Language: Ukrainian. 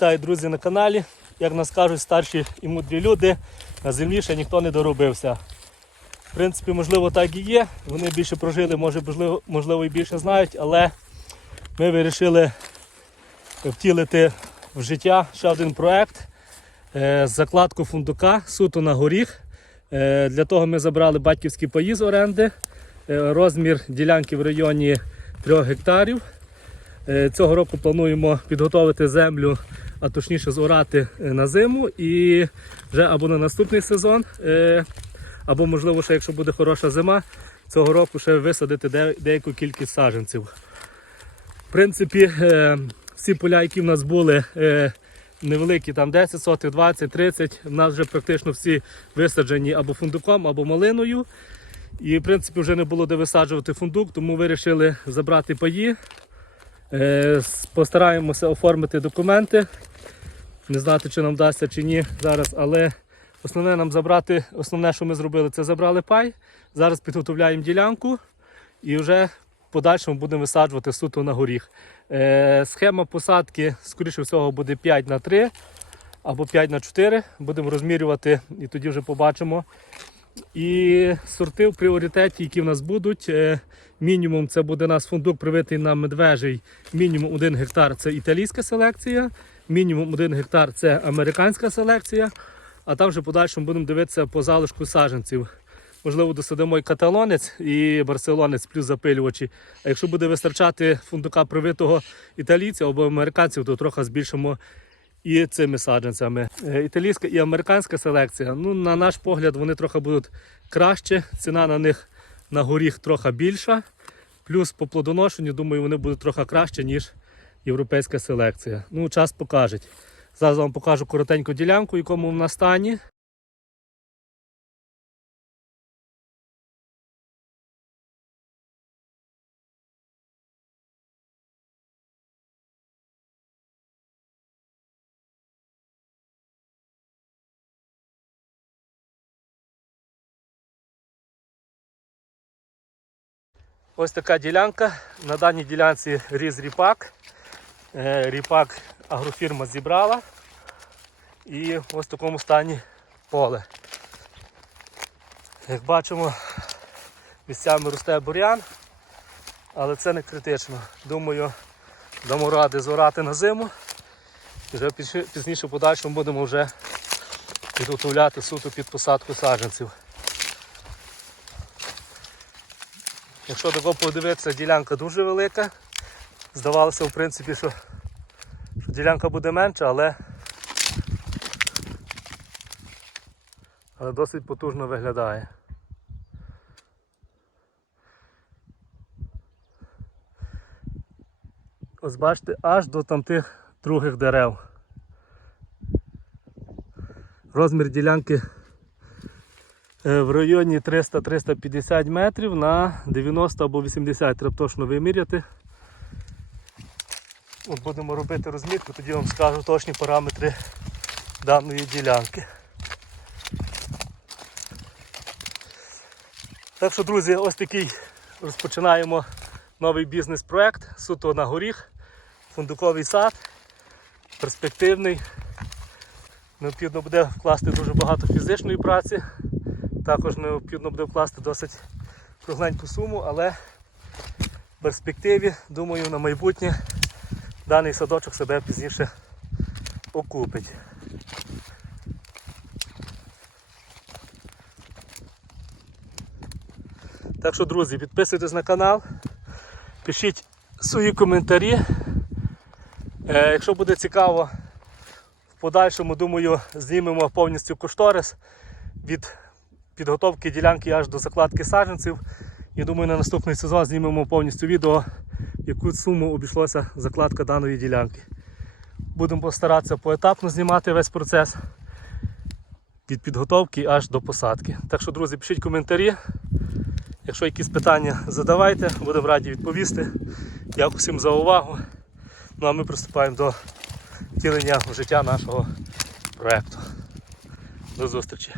Вітаю, друзі, на каналі. Як нас кажуть старші і мудрі люди, на землі ще ніхто не доробився. В принципі, можливо, так і є. Вони більше прожили, може, можливо, і більше знають, але ми вирішили втілити в життя ще один проект е, закладку фундука суто на горіх. Е, Для того ми забрали батьківські паї з оренди. Е, Розмір ділянки в районі 3 гектарів. Цього року плануємо підготовити землю, а точніше зорати е, на зиму і вже або на наступний сезон, е, або можливо, ще якщо буде хороша зима, цього року ще висадити деяку кількість саджанців. В принципі, е, всі поля, які в нас були невеликі, там 10 сотих, 20, 30, в нас вже практично всі висаджені або фундуком, або малиною. І в принципі вже не було де висаджувати фундук, тому вирішили забрати паї. Е, Постараємося оформити документи. Не знати, чи нам вдасться чи ні зараз, але основне нам забрати, основне, що ми зробили, це забрали пай. Зараз підготовляємо ділянку і вже в подальшому будемо висаджувати суто на горіх. Е, Схема посадки, скоріше всього, буде 5 на 3 або 5 на 4. Будемо розмірювати і тоді вже побачимо. І сорти в пріоритеті, які в нас будуть. е, Мінімум це буде у нас фундук привитий на медвежий. Мінімум 1 гектар це італійська селекція, мінімум 1 гектар це американська селекція. А там вже подальшому будемо дивитися по залишку саджанців. Можливо, досадимо і каталонець і барселонець плюс запилювачі. А якщо буде вистачати фундука привитого італійця або американців, то трохи збільшимо і цими саджанцями. Е, Італійська і американська селекція, ну, на наш погляд, вони трохи будуть краще. Ціна на них на горіх трохи більша. Плюс по плодоношенню, думаю, вони будуть трохи краще, ніж європейська селекція. Ну, час покаже. Зараз вам покажу коротеньку ділянку, в якому вона стані. Ось така ділянка. На даній ділянці різ ріпак. Е, Ріпак агрофірма зібрала. І ось в такому стані поле. Як бачимо, місцями росте бур'ян, але це не критично. Думаю, дамо ради зорати на зиму. І вже пізніше- подальшому будемо вже підготовляти суто під посадку саджанців. Якщо тако подивитися, ділянка дуже велика. Здавалося, в принципі, що, що ділянка буде менша, але, але досить потужно виглядає. Ось бачите, аж до там тих других дерев. Розмір ділянки в районі 300-350 метрів на 90 або 80 треба точно виміряти. От будемо робити розмітку, тоді вам скажу точні параметри даної ділянки. Так що, друзі, ось такий розпочинаємо новий бізнес-проект суто на горіх, фундуковий сад, перспективний. Необхідно буде вкласти дуже багато фізичної праці. Також необхідно буде вкласти досить кругленьку суму, але в перспективі, думаю, на майбутнє даний садочок себе пізніше окупить. Так що, друзі, підписуйтесь на канал, пишіть свої коментарі. Е, якщо буде цікаво, в подальшому, думаю, знімемо повністю кошторис від підготовки ділянки аж до закладки саджанців. І думаю, на наступний сезон знімемо повністю відео, яку суму обійшлося закладка даної ділянки. Будемо постаратися поетапно знімати весь процес від підготовки аж до посадки. Так що, друзі, пишіть коментарі. Якщо якісь питання задавайте, будемо раді відповісти. Дякую всім за увагу. Ну а ми приступаємо до втілення в життя нашого проєкту. До зустрічі!